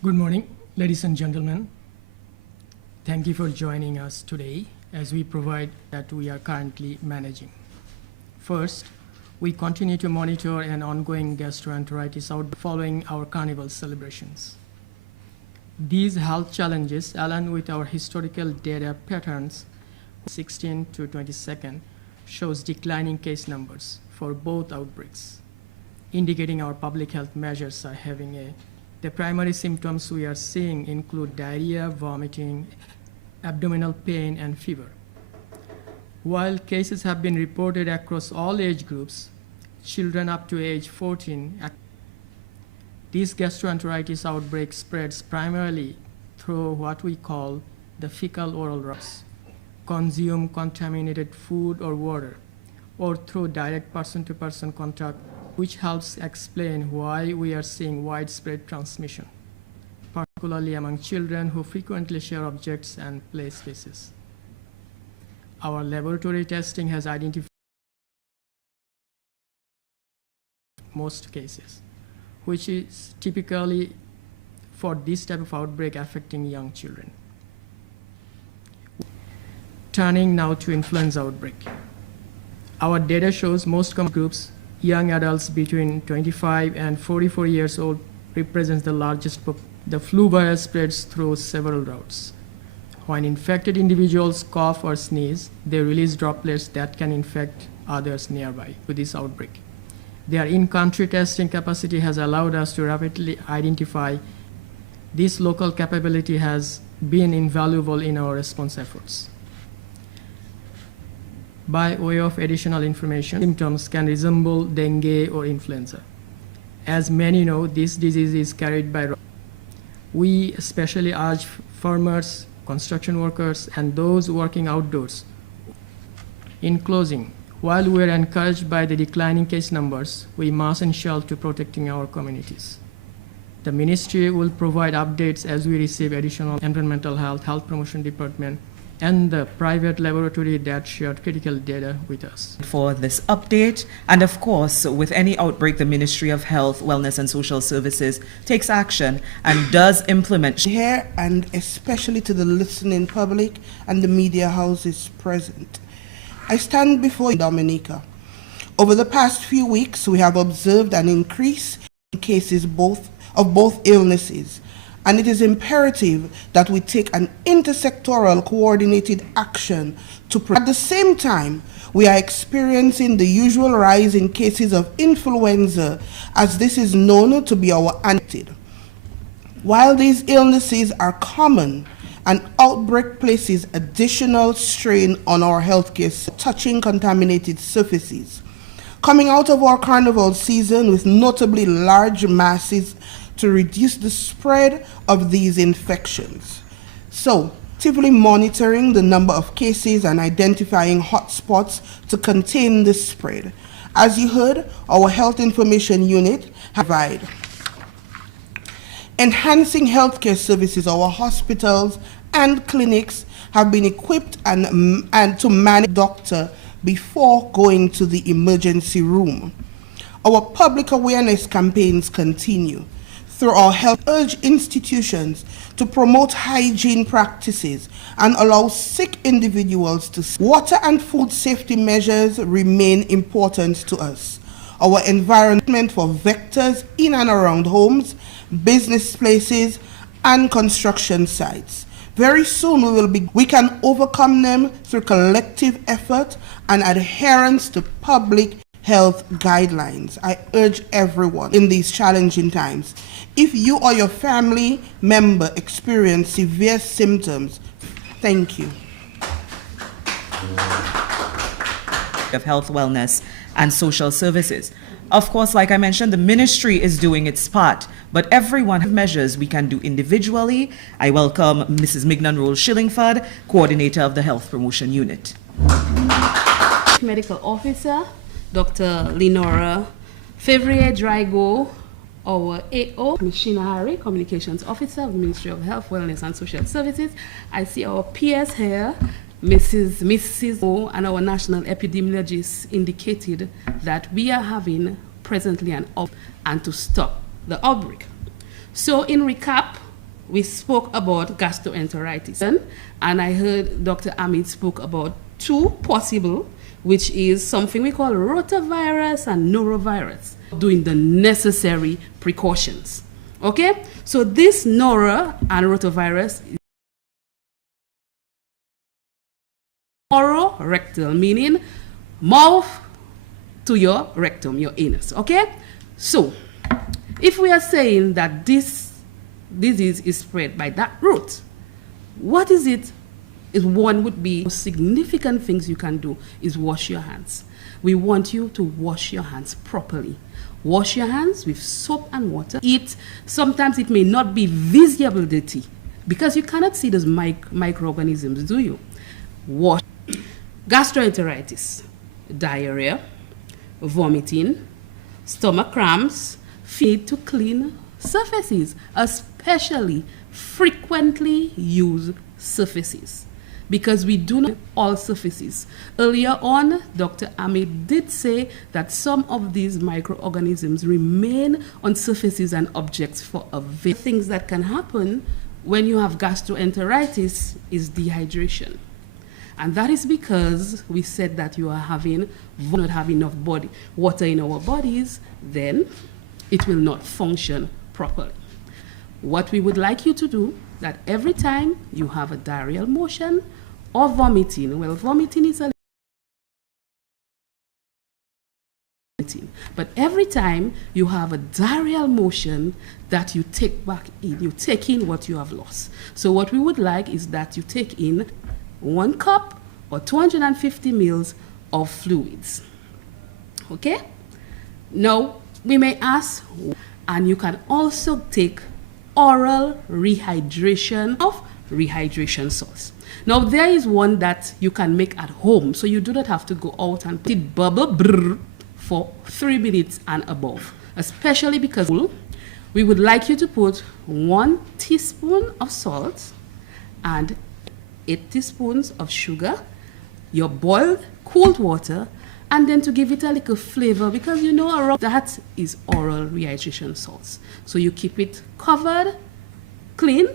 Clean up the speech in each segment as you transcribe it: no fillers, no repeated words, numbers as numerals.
Good morning, ladies and gentlemen. Thank you for joining us today as we provide that we are currently managing. First, we continue to monitor an ongoing gastroenteritis outbreak following our carnival celebrations. These health challenges, along with our historical data patterns, 16 to 22nd, shows declining case numbers for both outbreaks, indicating our public health measures are having the primary symptoms we are seeing include diarrhea, vomiting, abdominal pain, and fever. While cases have been reported across all age groups, children up to age 14, this gastroenteritis outbreak spreads primarily through what we call the fecal oral routes, consume contaminated food or water, or through direct person-to-person contact, which helps explain why we are seeing widespread transmission, particularly among children who frequently share objects and play spaces. Our laboratory testing has identified most cases, which is typically for this type of outbreak affecting young children. Turning now to influenza outbreak. Our data shows most common groups, young adults between 25 and 44 years old, represents the largest. The flu virus spreads through several routes. When infected individuals cough or sneeze, they release droplets that can infect others nearby with this outbreak. Their in-country testing capacity has allowed us to rapidly identify. This local capability has been invaluable in our response efforts. By way of additional information, symptoms can resemble dengue or influenza. As many know, this disease is carried by. We especially urge farmers, construction workers, and those working outdoors. In closing, while we are encouraged by the declining case numbers, we must ensure to protecting our communities. The ministry will provide updates as we receive additional environmental health promotion department, and the private laboratory that shared critical data with us. For this update, and of course, with any outbreak, the Ministry of Health, Wellness and Social Services takes action and does implement. Here, and especially to the listening public and the media houses present, I stand before you, Dominica. Over the past few weeks, we have observed an increase in cases of both illnesses, and it is imperative that we take an intersectoral coordinated action to At the same time, we are experiencing the usual rise in cases of influenza, as this is known to be our antidote. While these illnesses are common, an outbreak places additional strain on our healthcare, touching contaminated surfaces. Coming out of our carnival season with notably large masses to reduce the spread of these infections. So, actively monitoring the number of cases and identifying hotspots to contain the spread. As you heard, our Health Information Unit provide enhancing healthcare services. Our hospitals and clinics have been equipped and to manage doctor before going to the emergency room. Our public awareness campaigns continue. Through our health, urge institutions to promote hygiene practices and allow sick individuals to. Water and food safety measures remain important to us. Our environment for vectors in and around homes, business places, and construction sites. Very soon we can overcome them through collective effort and adherence to public health guidelines. I urge everyone in these challenging times, if you or your family member experience severe symptoms, thank you. Of Health, Wellness and Social Services. Of course, like I mentioned, the ministry is doing its part, but everyone has measures we can do individually. I welcome Mrs. Mignon Roll-Shillingford, coordinator of the Health Promotion Unit. Medical Officer, Dr. Lenora Fevrier-Drago, our AO, Ms. Sheena Harry, Communications Officer of the Ministry of Health, Wellness and Social Services. I see our peers here, Mrs. O, and our national epidemiologist indicated that we are having presently an outbreak and to stop the outbreak. So in recap, we spoke about gastroenteritis, and I heard Dr. Amit spoke about two possible, which is something we call rotavirus and norovirus, doing the necessary precautions. Okay, so this noro and rotavirus is ororectal, meaning mouth to your rectum, your anus. Okay, so if we are saying that this disease is spread by that route, what is it? Is one would be significant things you can do is wash your hands. We want you to wash your hands properly. Wash your hands with soap and water. Sometimes it may not be visible dirty because you cannot see those microorganisms, do you? Wash. Gastroenteritis, diarrhea, vomiting, stomach cramps, need to clean surfaces, especially frequently used surfaces, because we do not all surfaces. Earlier on, Dr. Amit did say that some of these microorganisms remain on surfaces and objects for a very things that can happen when you have gastroenteritis is dehydration. And that is because we said that you are not have enough water in our bodies, then it will not function properly. What we would like you to do, that every time you have a diarrheal motion or vomiting, well, vomiting is a but every time you have a diarrheal motion, that you take back in, you take in what you have lost. So what we would like is that you take in 1 cup or 250 ml of fluids. Okay? Now, we may ask, and you can also take oral rehydration of rehydration salts. Now, there is one that you can make at home, so you do not have to go out and put it bubble for 3 minutes and above, especially because we would like you to put 1 teaspoon of salt and 8 teaspoons of sugar, your boiled cold water, and then to give it a little flavor, because you know that is oral rehydration salts. So you keep it covered, clean,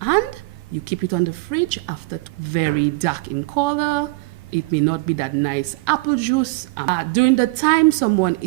and you keep it on the fridge after very dark in color. It may not be that nice apple juice. During the time someone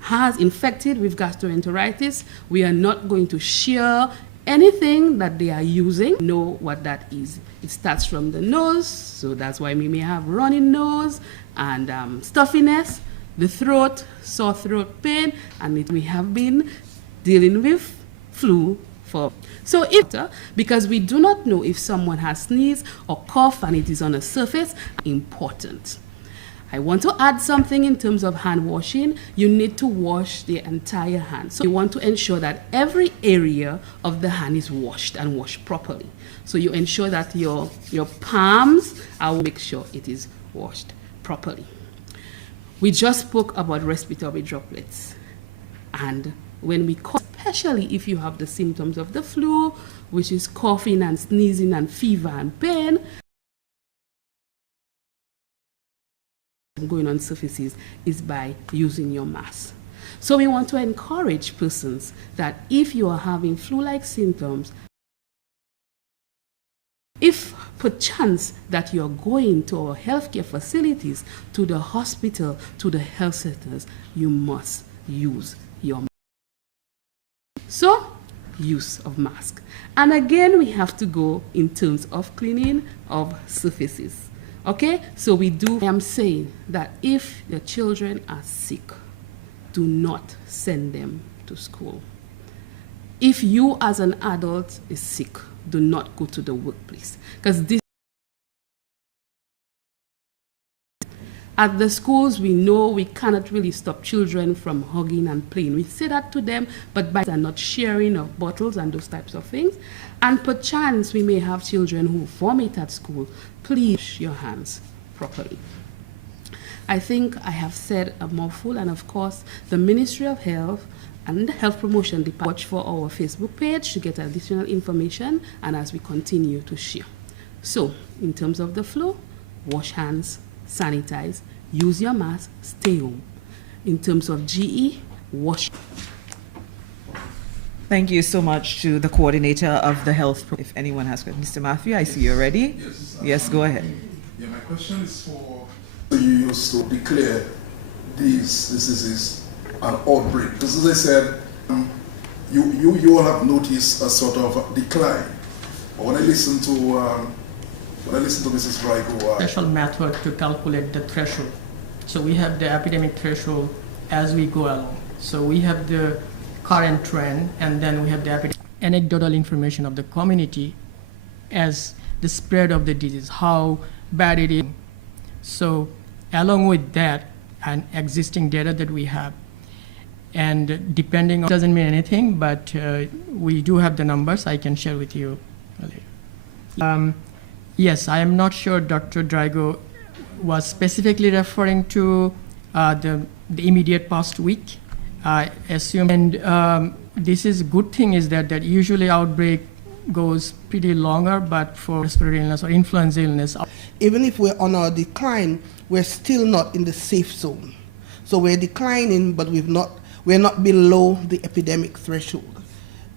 has infected with gastroenteritis, we are not going to share anything that they are using. Know what that is. It starts from the nose, so that's why we may have running nose and stuffiness, the throat, sore throat pain, and we have been dealing with flu for. So because we do not know if someone has sneezed or cough and it is on a surface, important. I want to add something in terms of hand washing. You need to wash the entire hand. So you want to ensure that every area of the hand is washed and washed properly. So you ensure that your palms, I will make sure it is washed properly. We just spoke about respiratory droplets. And when we cough, especially if you have the symptoms of the flu, which is coughing and sneezing and fever and pain, going on surfaces is by using your mask. So we want to encourage persons that if you are having flu-like symptoms, if perchance that you're going to our healthcare facilities, to the hospital, to the health centers, you must use your mask. So, use of mask. And again, we have to go in terms of cleaning of surfaces. Okay, so I am saying that if the children are sick, do not send them to school. If you as an adult is sick, do not go to the workplace. Because at the schools, we know we cannot really stop children from hugging and playing. We say that to them, but by not sharing of bottles and those types of things. And perchance we may have children who vomit at school. Please wash your hands properly. I think I have said a mouthful, and of course, the Ministry of Health and the Health Promotion Department watch for our Facebook page to get additional information, and as we continue to share. So, in terms of the flu, wash hands, sanitize, use your mask, stay home. In terms of GE, wash. Thank you so much to the coordinator of the health. If anyone has questions, Mr. Matthew, I see you're ready. Yes. Yes, go ahead. Yeah, my question is for you used to declare these diseases an outbreak. Because as I said, you all have noticed a sort of decline. But when I listen to Mrs. Rigo, Special method to calculate the threshold. So we have the epidemic threshold as we go along. So we have the current trend, and then we have the anecdotal information of the community as the spread of the disease, how bad it is. So along with that, and existing data that we have, and depending on, doesn't mean anything, but we do have the numbers I can share with you later. Yes, I am not sure Dr. Drago was specifically referring to the immediate past week. I assume, and this is good thing is that usually outbreak goes pretty longer, but for respiratory illness or influenza illness. Even if we're on our decline, we're still not in the safe zone. So we're declining, but we're not below the epidemic threshold.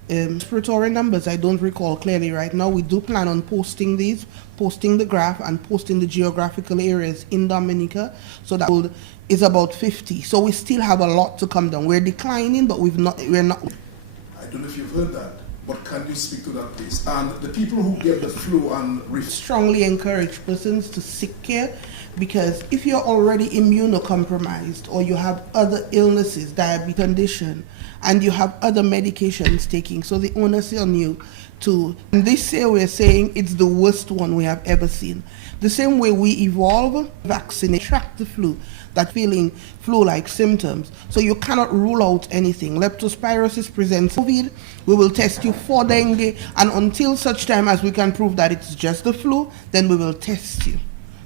Respiratory numbers, I don't recall clearly right now. We do plan on posting the graph and posting the geographical areas in Dominica. So that is about 50. So we still have a lot to come down. We're declining, but we're not. I don't know if you've heard that, but can you speak to that, please? And the people who get the flu and strongly encourage persons to seek care, because if you're already immunocompromised or you have other illnesses, diabetes condition, and you have other medications taking, so the onus is on you to, and this year we're saying it's the worst one we have ever seen. The same way we evolve, vaccinate, track the flu, that feeling flu-like symptoms. So you cannot rule out anything. Leptospirosis presents COVID, we will test you for dengue, and until such time as we can prove that it's just the flu, then we will test you.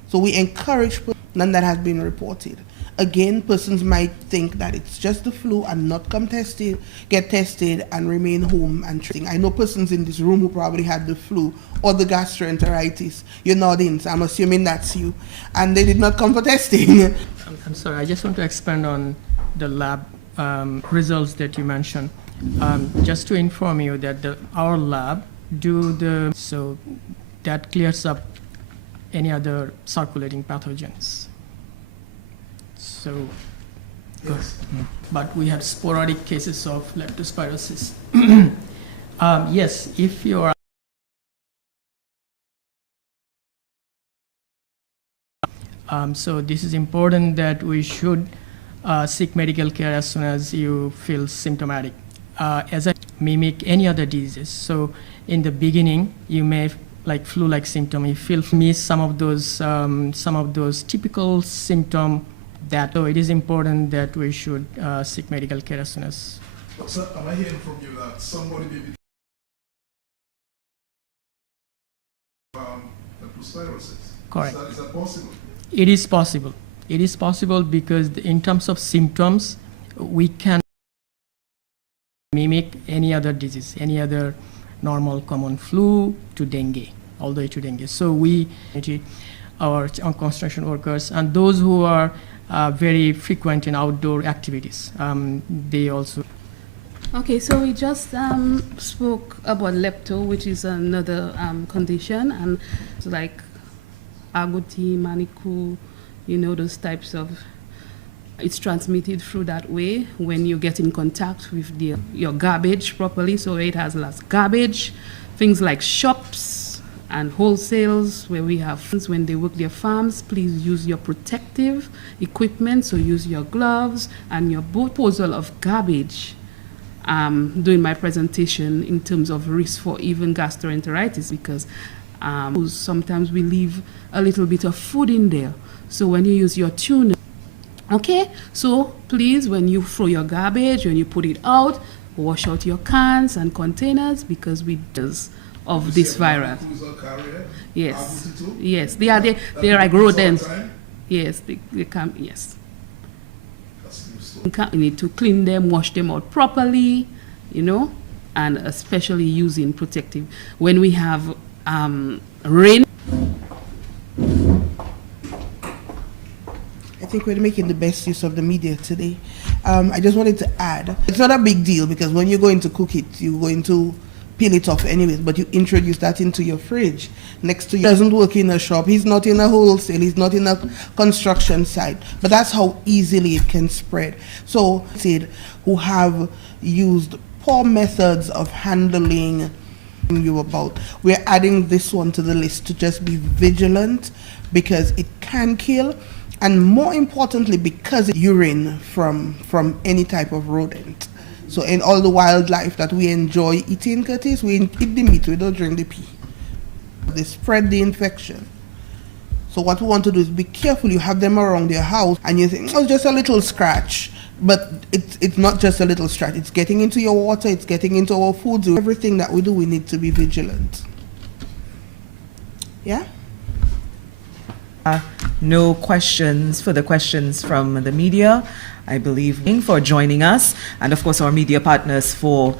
So we encourage, none that has been reported. Again, persons might think that it's just the flu and not get tested and remain home and treating. I know persons in this room who probably had the flu or the gastroenteritis. You're nodding, so I'm assuming that's you. And they did not come for testing. I'm sorry, I just want to expand on the lab results that you mentioned. Just to inform you that our lab so that clears up any other circulating pathogens. So, yes. But we have sporadic cases of leptospirosis. Yes, if you are so this is important that we should seek medical care as soon as you feel symptomatic. As I mimic any other diseases. So in the beginning, you may like flu-like symptom. You feel some of those typical symptoms. So it is important that we should seek medical care as soon as. Sir, am I hearing from you that somebody may be leptospirosis? Correct. Is that possible? It is possible. It is possible because in terms of symptoms, we can mimic any other disease, any other normal common flu to dengue, all the way to dengue. So our construction workers and those who are very frequent in outdoor activities, they also. Okay, so we just spoke about lepto, which is another condition, and it's like agouti, manicu, those types of, it's transmitted through that way when you get in contact with your garbage properly, so it has less garbage, things like shops and wholesales where we have friends when they work their farms. Please use your protective equipment, so use your gloves and your boot. Disposal of garbage during my presentation in terms of risk for even gastroenteritis, because sometimes we leave a little bit of food in there. So when you use your tuna, okay, so please, when you throw your garbage, when you put it out, wash out your cans and containers, because of this virus. Yes, yes, they are like rodents. Yes, they come. Yes, you need to clean them, wash them out properly, and especially using protective. When we have rain. I think we're making the best use of the media today. I just wanted to add, it's not a big deal because when you're going to cook it, you're going to peel it off anyways, but you introduce that into your fridge next to you. He doesn't work in a shop, he's not in a wholesale, he's not in a construction site, but that's how easily it can spread. So, who have used poor methods of handling you about, we're adding this one to the list to just be vigilant because it can kill, and more importantly because it's urine from any type of rodent. So in all the wildlife that we enjoy eating, Curtis, we eat the meat, we don't drink the pee. They spread the infection. So what we want to do is be careful. You have them around your house and you think, oh, just a little scratch. But it's not just a little scratch. It's getting into your water, it's getting into our foods. Everything that we do, we need to be vigilant. Yeah? No questions, further questions from the media. I believe for joining us, and of course our media partners for